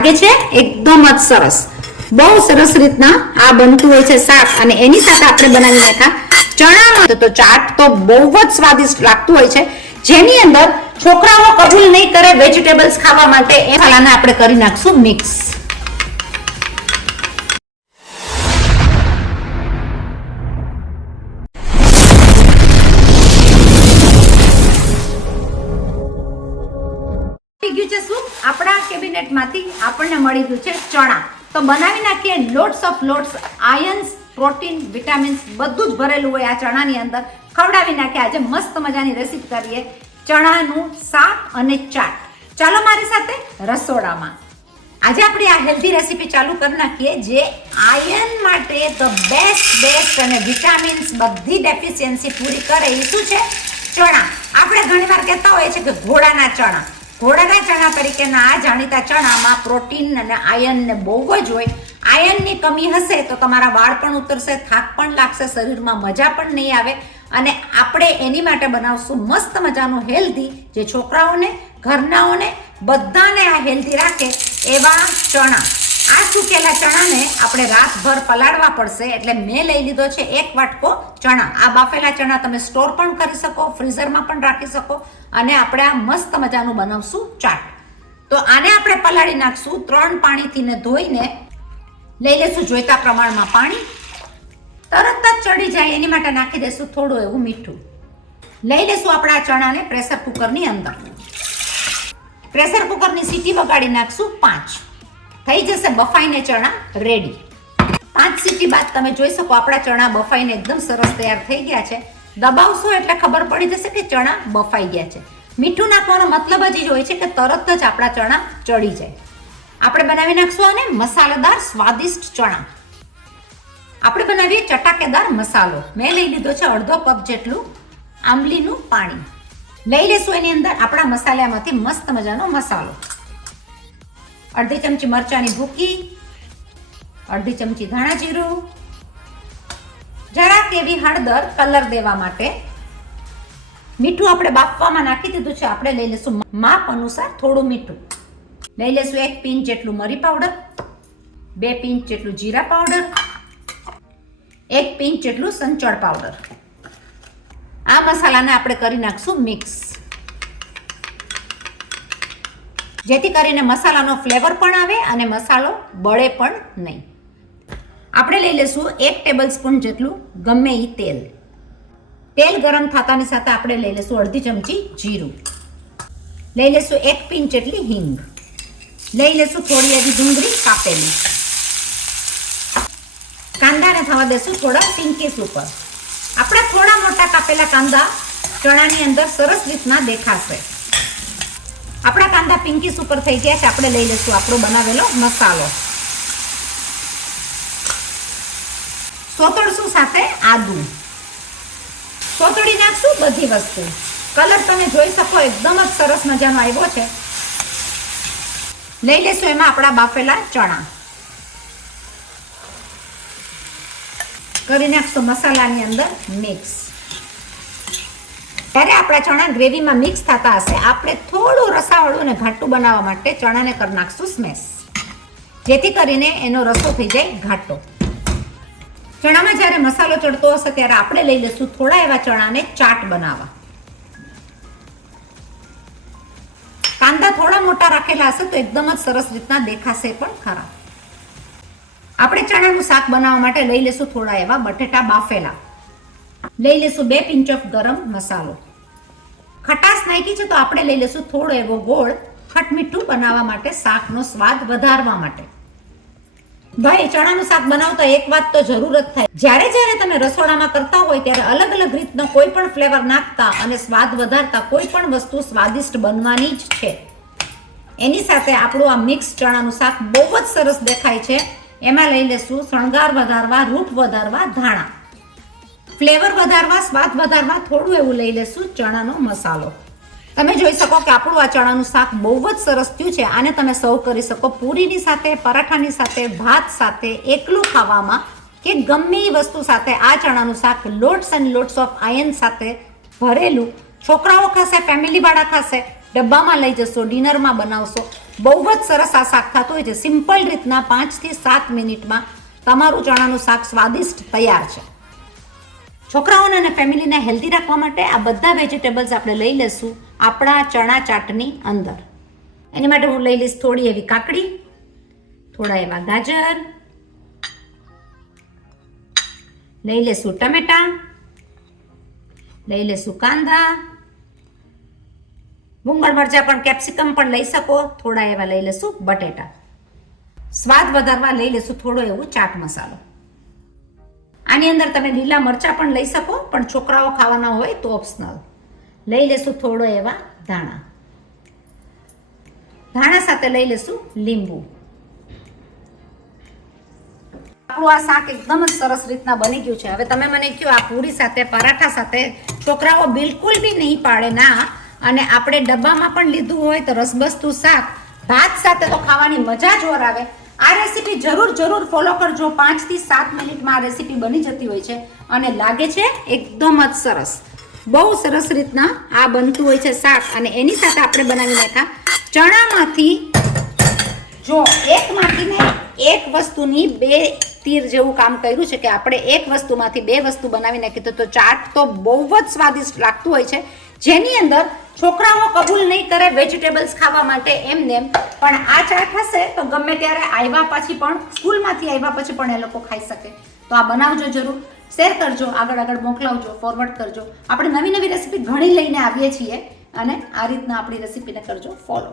લાગે છે એકદમ જ સરસ, બહુ સરસ રીતના આ બનતું હોય છે શાક. અને એની સાથે આપણે બનાવી નાખા ચણાનો તો ચાટ તો બહુ જ સ્વાદિષ્ટ લાગતું હોય છે, જેની અંદર છોકરાઓ કબૂલ નહીં કરે વેજીટેબલ્સ ખાવા માટે. એ મસાલાને આપણે કરી નાખશું મિક્સ. આપણા કેબિનેટમાંથી આપણને મળી ગયું છે ચણા. તો બનાવી નાખીએ lots of lots, ions, protein, vitamins બધું જ ભરેલું હોય આ ચણાની અંદર. ખવડાવી નાખીએ. આજે મસ્ત મજાની રેસીપી કરીએ ચણાનું શાક અને ચાટ. ચાલો મારી સાથે રસોડામાં. આજે આપણે આ હેલ્ધી રેસીપી ચાલુ કરી નાખીએ, જે આયન માટે ધ બેસ્ટ અને વિટામિન્સ બધી ડેફિશિયન્સી પૂરી કરે. એ શું છે? ચણા. આપણે ઘણીવાર કહેતા હોઈએ છીએ કે ઘોડાના ચણા. ઘોડાના ચણા તરીકેના આ જાણીતા ચણામાં પ્રોટીન અને આયનને બહુ જ હોય. આયનની કમી હશે તો તમારા વાળ પણ ઉતરશે, થાક પણ લાગશે, શરીરમાં મજા પણ નહીં આવે. અને આપણે એની માટે બનાવશું મસ્ત મજાનું હેલ્ધી, જે છોકરાઓને, ઘરનાઓને બધાને આ હેલ્ધી રાખે એવા ચણા. આ સૂકેલા ચણાને આપણે રાતભર પલાળવા પડશે, એટલે મેં લઈ લીધો છે 1 વાટકો ચણા. આ બાફેલા ચણા તમે સ્ટોર પણ કરી શકો, ફ્રીઝરમાં પણ રાખી શકો. અને આપણે આ મસ્ત મજાનું બનાવશું ચાટ. તો આને આપણે પલાળી નાખશું. 3 પાણીથી ને ધોઈને લઈ લેશું જોઈતા પ્રમાણમાં પાણી. તરત જ ચડી જાય એની માટે નાખી દેશું થોડું એવું મીઠું. લઈ લેશું આપણા ચણાને પ્રેશર કુકરની અંદર. પ્રેશર કુકરની સીટી વગાડી નાખશું 5. થઈ જશે બફાઈને ચણા રેડી. 5 સીટી બાદ તમે જોઈ શકો આપણા ચણા બફાઈને એકદમ સરસ તૈયાર થઈ ગયા છે. દબાવશો એટલે ખબર પડી જશે કે ચણા બફાઈ ગયા છે. મીઠું નાખવાનો મતલબ જ હોય છે કે તરત જ આપણા ચણા ચડી જાય. આપણે બનાવી નાખશું આને મસાલેદાર સ્વાદિષ્ટ ચણા. આપણે બનાવીએ ચટાકેદાર મસાલો. મેં લઈ લીધો છે અડધો કપ જેટલું આંબલીનું પાણી. લઈ લેશું એની અંદર આપણા મસાલામાંથી મસ્ત મજાનો મસાલો. અડધી ચમચી મરચાની ભૂકી, અડધી ચમચી ધાણા જીરું, જરાક એવી હળદર કલર દેવા માટે. મીઠું આપણે બાફવામાં નાખી દીધું છે. આપણે લઈ લેશું માપ અનુસાર થોડું મીઠું. લઈ લેશું 1 પિંચ જેટલું મરી પાવડર, 2 પિંચ જેટલું જીરા પાવડર, 1 પિંચ જેટલું સંચળ પાવડર. આ મસાલાને આપણે કરી નાખશું મિક્સ, જેથી કરીને મસાલાનો ફ્લેવર પણ આવે અને મસાલો બળે પણ નહીં. આપણે લઈ લેશું 1 ટેબલ સ્પૂન જેટલું ગમે એ તેલ. તેલ ગરમ થતાની સાથે આપણે લઈ લેશું અડધી ચમચી જીરું. લઈ લેશું 1 પિંચ જેટલી હિંગ. લઈ લેશું થોડી એવી ડુંગળી કાપેલી. કાંદાને થવા દેશું થોડા પિંકીશ ઉપર. આપણા થોડા મોટા કાપેલા કાંદા ચણાની અંદર સરસ રીતના દેખાશે. આપણા કાંદા પિંકીશ ઉપર થઈ ગયા છે. આપણે લઈ લેશું આપણો બનાવેલો મસાલો. સોતળશું સાથે આદુ. સોતળી નાખશું બધી વસ્તુ. કલર તમે જોઈ શકો એકદમ જ સરસ મજાનો આવ્યો છે. લઈ લેશું એમાં આપણા બાફેલા ચણા. કરી નાખશું મસાલાની અંદર મિક્સ. ત્યારે આપણા ચણા ગ્રેવીમાં મિક્સ થતા હશે, આપણે થોડું રસાવાળું અને ઘાટું બનાવવા માટે ચણાને કરી નાખશું સ્મેશ, જેથી કરીને એનો રસો થઈ જાય ઘાટો. ચણામાં જ્યારે મસાલો ચડતો હશે ત્યારે આપણે લઈ લઈશું થોડા એવા ચણાને ચાટ બનાવવા. કાંદા થોડા મોટા રાખેલા હશે તો એકદમ જ સરસ રીતના દેખાશે પણ ખરા. આપણે ચણાનું શાક બનાવવા માટે લઈ લેશું થોડા એવા બટેટા બાફેલા. લઈ લેશું 2 પિંચ ઓફ ગરમ મસાલો. ખટાશ નાખી છે તો આપણે લઈ લેશું થોડો એવો ગોળ, ખટમીઠું બનાવવા માટે, શાકનો સ્વાદ વધારવા માટે. ભાઈ ચણાનું શાક બનાવતા એક વાત તો જરૂર જ થાય, જ્યારે તમે રસોડામાં કરતા હોય ત્યારે અલગ અલગ રીતનો કોઈ પણ ફ્લેવર નાખતા અને સ્વાદ વધારતા કોઈ પણ વસ્તુ સ્વાદિષ્ટ બનવાની જ છે. એની સાથે આપણું આ મિક્સ ચણાનું શાક બહુ જ સરસ દેખાય છે. એમાં લઈ લેશું શણગાર વધારવા, રૂપ વધારવા ધાણા. ફ્લેવર વધારવા, સ્વાદ વધારવા થોડું એવું લઈ લેશું ચણાનો મસાલો. તમે જોઈ શકો કે આપણું આ ચણાનું શાક બહુ જ સરસ થયું છે. આને તમે સર્વ કરી શકો પૂરીની સાથે, પરાઠાની સાથે, ભાત સાથે, એકલું ખાવામાં કે ગમે એ વસ્તુ સાથે. આ ચણાનું શાક lots and lots of iron સાથે ભરેલું. છોકરાઓ ખાશે, ફેમિલી વાળા ખાશે ડબ્બામાં લઈ જશો, ડિનરમાં બનાવશો, બહુ જ સરસ આ શાક થતું હોય છે. સિમ્પલ રીતના 5 થી 7 મિનિટમાં તમારું ચણાનું શાક સ્વાદિષ્ટ તૈયાર છે. છોકરાઓને અને ફેમિલીને હેલ્ધી રાખવા માટે આ બધા વેજીટેબલ્સ આપણે લઈ લેશું આપણા ચણા ચાટની અંદર. એની માટે હું લઈ લઈશ થોડી એવી કાકડી, થોડા એવા ગાજર, લઈ લેશું ટમેટા, લઈ લેશું કાંદા, મૂંગળ મરચાં પણ કેપ્સિકમ પણ લઈ શકો, થોડા એવા લઈ લેશું બટેટા. સ્વાદ વધારવા લઈ લેશું થોડો એવો ચાટ મસાલો. આની અંદર તમે લીલા મરચાં પણ લઈ શકો, પણ છોકરાઓ ખાવાના હોય તો ઓપ્શનલ. લઈ લેશું થોડો એવા ધાણા, ધાણા સાથે લઈ લેશું લીંબુ. આપણું આ શાક એકદમ જ સરસ રીતના બની ગયું છે. હવે તમે મને કહો, આ પૂરી સાથે, પરાઠા સાથે છોકરાઓ બિલકુલ બી નહીં પાડે ના. અને આપણે ડબ્બામાં પણ લીધું હોય તો રસબસતું શાક ભાત સાથે તો ખાવાની મજા જ ઓર આવે. આ રેસીપી જરૂર ફોલો કરજો. 5 થી 7 મિનિટમાં આ રેસીપી બની જતી હોય છે અને લાગે છે એકદમ જ સરસ. બહુ સરસ રીતના આ બનતું હોય છે શાક. અને એની સાથે આપણે બનાવી નાખ્યા ચણામાંથી, જો એકમાંથી ને એક વસ્તુની 2 તીર જેવું કામ કર્યું છે કે આપણે એક વસ્તુમાંથી 2 વસ્તુ બનાવી નાખી તો ચાટ તો બહુ જ સ્વાદિષ્ટ લાગતું હોય છે. જેની અંદર છોકરાઓ કબૂલ નહીં કરે વેજીટેબલ્સ ખાવા માટે એમને એમ, પણ આ ચાટ હશે તો ગમે ત્યારે આવ્યા પછી પણ, સ્કૂલમાંથી આવ્યા પછી પણ એ લોકો ખાઈ શકે. તો આ બનાવજો જરૂર, શેર કરજો, આગળ મોકલાવજો, ફોરવર્ડ કરજો. આપણે નવી રેસીપી ઘણી લઈને આવીએ છીએ અને આ રીતના આપણી રેસીપીને કરજો ફોલો.